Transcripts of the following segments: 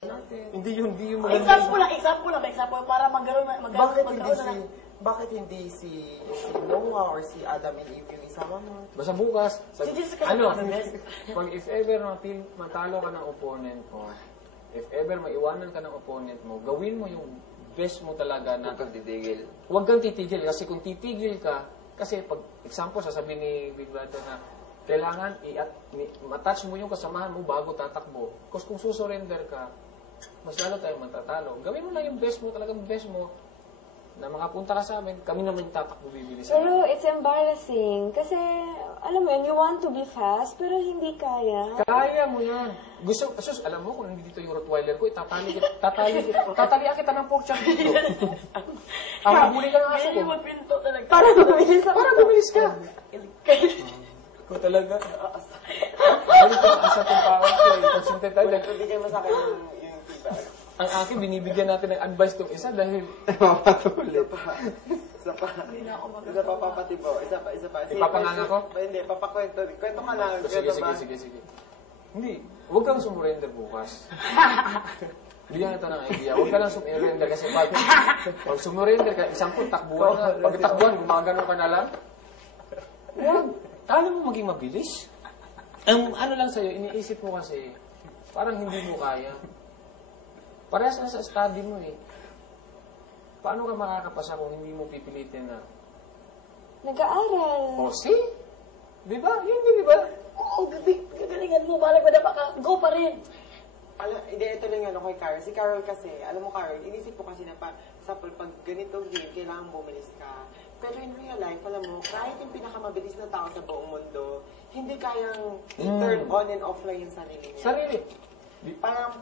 Hindi yung Example para bakit hindi si Noah or si Adam and Eve yung isama mo? Basta bukas, ano? Pag if ever matalo ka ng opponent mo, if ever maiwanan ka ng opponent mo, gawin mo yung best mo talaga na... Huwag kang titigil. Kasi kung titigil ka, kasi pag example, sasabihin ni Big Brother na kailangan matouch mo yung kasamahan mo bago tatakbo. Kasi kung susurrender ka, mas lalo tayong matatalo. Gawin mo lang yung best mo, talagang best mo, na makapunta ka sa amin, kami naman yung tatakbo bibili sa amin. Pero it's embarrassing. Kasi, alam mo yun, you want to be fast, pero hindi kaya. Kaya mo yan. Alam mo, kung nandito yung Rottweiler ko, tatalian kita ng pork chop dito. Ang huli ka ng aso ko. Para bumilis ka. Ko talaga. Ano ito, asa itong pawag ko. Pagsinte tayo. Bigyan mo sa akin yung feedback. Ang akin, binibigyan natin ng advice itong isa dahil... Isa pa. Isa pa papatibo. Isa pa. Ipapanganga ko? Hindi, papakwento. Kwento ka lang. Sige. Hindi. Huwag kang sumurrender bukas. Bigyan na ito ng idea. Huwag ka lang sumurrender kasi pag sumurrender ka, isang takbuhan na. Pag takbuhan, gumagano ka na lang. Huwag. Alam mo maging mabilis. Ang ano lang sa'yo, iniisip mo kasi, parang hindi mo kaya. Parehas na sa study mo eh. Paano ka makakapasa kung hindi mo pipilitin na? Nag-aaral. O, see? Di ba? Yun din, di ba? Oo, gagalingan mo. Balag ba na go pa rin. Hindi, ito lang yan kay Carol. Si Carol kasi, alam mo Carol, inisip ko kasi na pag ganito game, kailangan bumilis ka. Pero in real life, alam mo, kahit yung pinakamabilis na tao sa buong mundo, hindi kayang i-turn on and off lang yung sarili niya. Sarili. Parang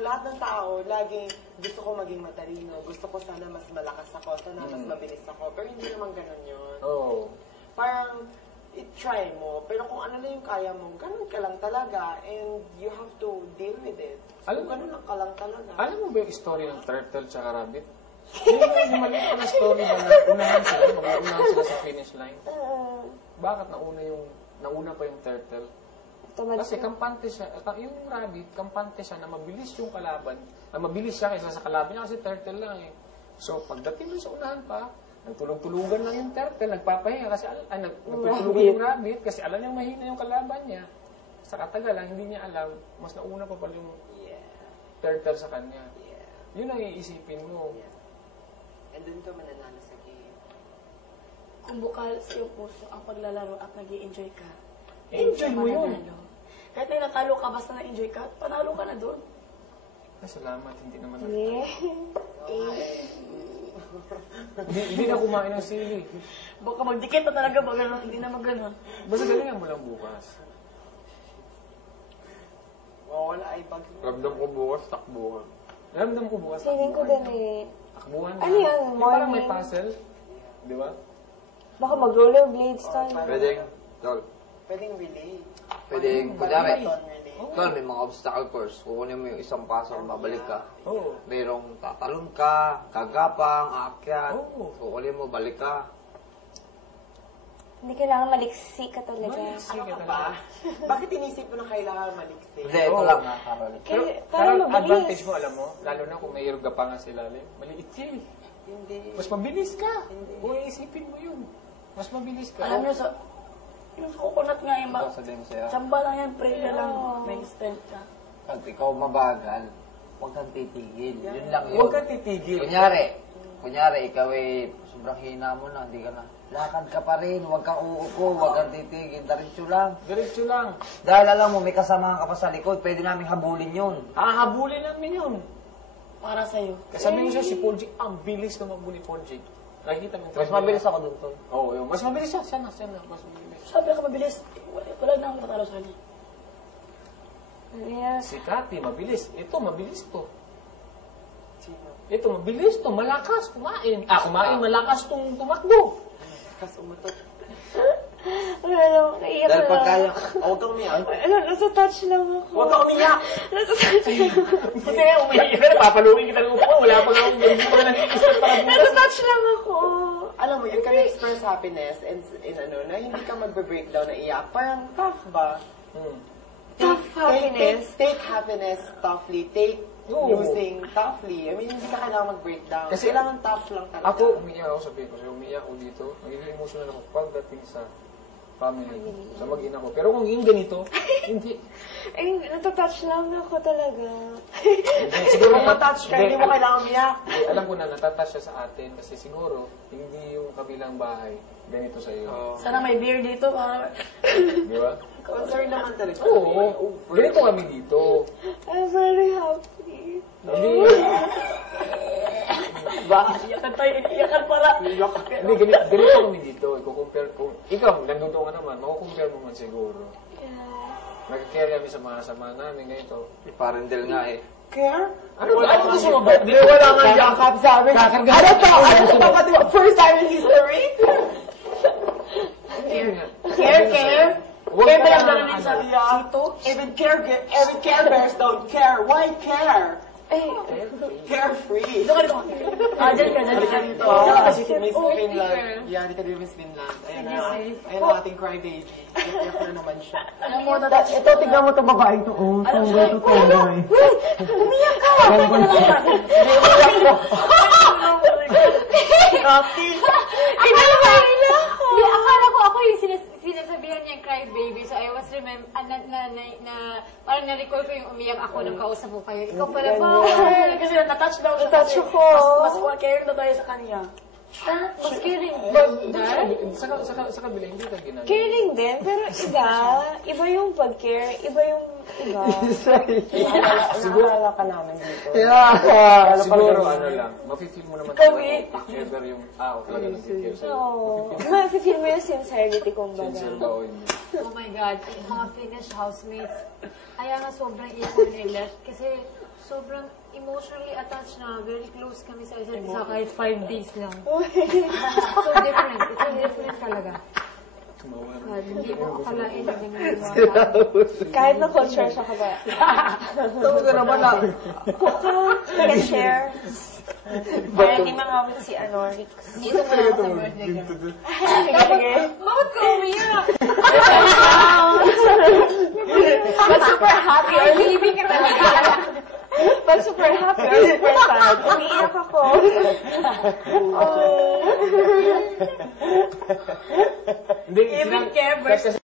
lahat ng tao, laging gusto ko maging matalino, gusto ko sana mas malakas ako, sana mas mabilis ako. Pero hindi naman ganun yun. Oo. Parang, i-try mo. Pero kung ano lang yung kaya mo, ganun ka lang talaga. And you have to deal with it. So, ganun lang ka lang talaga. Alam mo ba yung story ng turtle tsaka rabbit? Yung maliit na story ba na unahan sila sa finish line? Bakit nauna pa yung turtle? Kasi kampante siya, yung rabbit, kampante siya na mabilis yung kalaban. Mabilis siya kaysa sa kalaban niya kasi turtle lang eh. So, pagdating doon sa unahan pa, nagtulog-tulugan lang yung turtle, nagpapahinga kasi nagtutulugan yung rabbit kasi alam niya mahina yung kalaban niya. Sa katagalan, hindi niya alam, mas nauna pa pala yung turtle sa kanya. Yun ang iisipin mo. And doon ka mananalo sa game. Kung bukal sa iyong puso ang paglalaro at nag-i-enjoy ka, Enjoy mo yun. Kahit na natalo ka, basta na-enjoy ka, panalo ka na doon. Salamat, hindi naman Hindi na kumain ng sili. Baka magdikit na talaga, hindi na maganon. Basta galingan mo lang bukas. Wala ay pag... Ramdam ko bukas, takbuhan. Ramdam ko bukas, Feeling ko din eh. takbuhan. Ano yun? Di parang may puzzle? Di ba? Baka mag-rollerblades tayo. Pwedeng relay. Pwedeng, kunyari, relay. tol, may mga obstacle course. Kukunin mo yung isang paso, babalik ka. Oo. Merong tatalon ka, gagapang, aakyat. Kukunin mo, balik ka. Hindi kailangan maliksi ka talaga. Ano ka ba? Bakit inisip mo na kailangan maliksi? Hindi, ito lang ha, Carol. Pero advantage mo, alam mo, lalo na kung may irga sa ilalim, maliit siya eh. Hindi. Mas mabilis ka. Kung iisipin mo yun, mas mabilis ka. Alam nyo, yung coconut nga yung tsamba lang yan, prayer lang, may strength ka. Pag ikaw mabagal, huwag kang titigil. Yun lang yun. Huwag kang titigil. Kunyari, ikaw eh, sobrang hina mo na, hindi ka na. Lakad ka pa rin, huwag kang uupo, huwag kang titigil. Diretso lang. Diretso lang. Dahil alam mo, may kasamahan ka pa sa likod, pwede namin habulin yun. Habulin namin yun. Para sa'yo. Sabi mo siya, si Paul Jake, ang bilis tumakbo ni Paul Jake. Nakikita mo. Mas mabilis ako dun, tol. Oo, yun. Mas mabilis siya. Siya na. Mas mabilis. Sabi ka mabilis, wala na akong matalo sa kanya. Yes. Si Cathy, mabilis. Ito, mabilis to. Ito, mabilis to. Malakas, kumain. Malakas tong tumakbo. Kas umutot. Naiyak Dahil na. pagkaya, Huwag kang umiyak. Nasa touch lang ako. Huwag kang umiyak! Nasa touch lang ako. Hindi, umiyak ka na. Papaluin kita ng upuan. Wala pa nga akong ganyan. Wala nang iisip para bukas. Nasa touch lang ako. Alam mo, you can express happiness in na hindi ka magbe-breakdown na iyak. Parang tough ba? Take happiness toughly. Take Oo. losing toughly. I mean, hindi ka kailangan mag-breakdown. Kasi kailangan tough lang talaga. Ako, umiiyak ako, sabihin ko sa'yo, umiiyak ako dito. Nagiging emotional ako pagdating sa family ko, sa mag-ina ko. Pero kung yung ganito, hindi. Ay, natatouch lang ako talaga. Siguro Kung matouch ka, hindi mo kailangan umiyak. Alam ko na, natatouch siya sa atin kasi siguro, hindi yung kabilang bahay ganito sa iyo. Sana may beer dito para... Di ba? Concern naman talaga. Oo. Ganito kami dito. I'm very happy. Hindi. Iyakan tayo, iyakan para. Hindi, ganito kami dito. Iko-compare kung... Ikaw, nandito ka naman, makukompare mo man siguro. Yeah. Nag-care kami sa mga sama namin ganito. Parendel nga eh. Care? Ano gusto mo ba? Di wala nga yakap sa amin. Ano to? Ano to? Kapatid mo? First time in history? Care nga. Care. Care ba lang nalamin sa sito? Even Care Bears don't care. Why care? Carefree. Dito ka dito. Dyan ka dito. Kasi si Miss Finland. Yan, di ka din Miss Finland. Ayan na. Ayan ang ating crybaby. Iyak na naman siya. Alam mo, Ito, tignan mo itong babaeng to. Oh, tomboy to tomboy. umiyak ka! Umiyak ka! Hindi, akala ko ako yung sinasabihan niya cry baby. So I was parang na-recall ko yung umiyak ako nung kausap mo kayo. Ikaw pala ba? Kasi natouch daw siya. Natouch kasi ako. Mas care na tayo sa kanya. Mas caring ba? Sa kabila, hindi ka ginagawa. Caring din, pero iba yung pag-care, iba yung iba. Siguro ka namin dito. Siguro ano lang, mafe-feel mo naman talaga kung ever yung tao talaga nag-care sa'yo. Oo. Ma-feel mo yung sincerity, kumbaga. Sincere ba o hindi? Oh my God, yung mga Finnish housemates. Kaya nga sobrang iyak ko nila. Kasi sobrang emotionally attached na. Very close kami sa isa't isa kahit 5 days lang. So different. It's so different talaga. God, hindi ko akalain na ganun yung mga tao. Kahit na culture siya ka ba? Tawag ka naman na. Can share. Kaya hindi mamamit si Rix. Dito mo lang sa birthday girl. Sige. Bakit ka umiyak? But super happy or Baby ka talaga. Pag super happy or super sad, umiiyak ako. Hindi, Even Care Bears.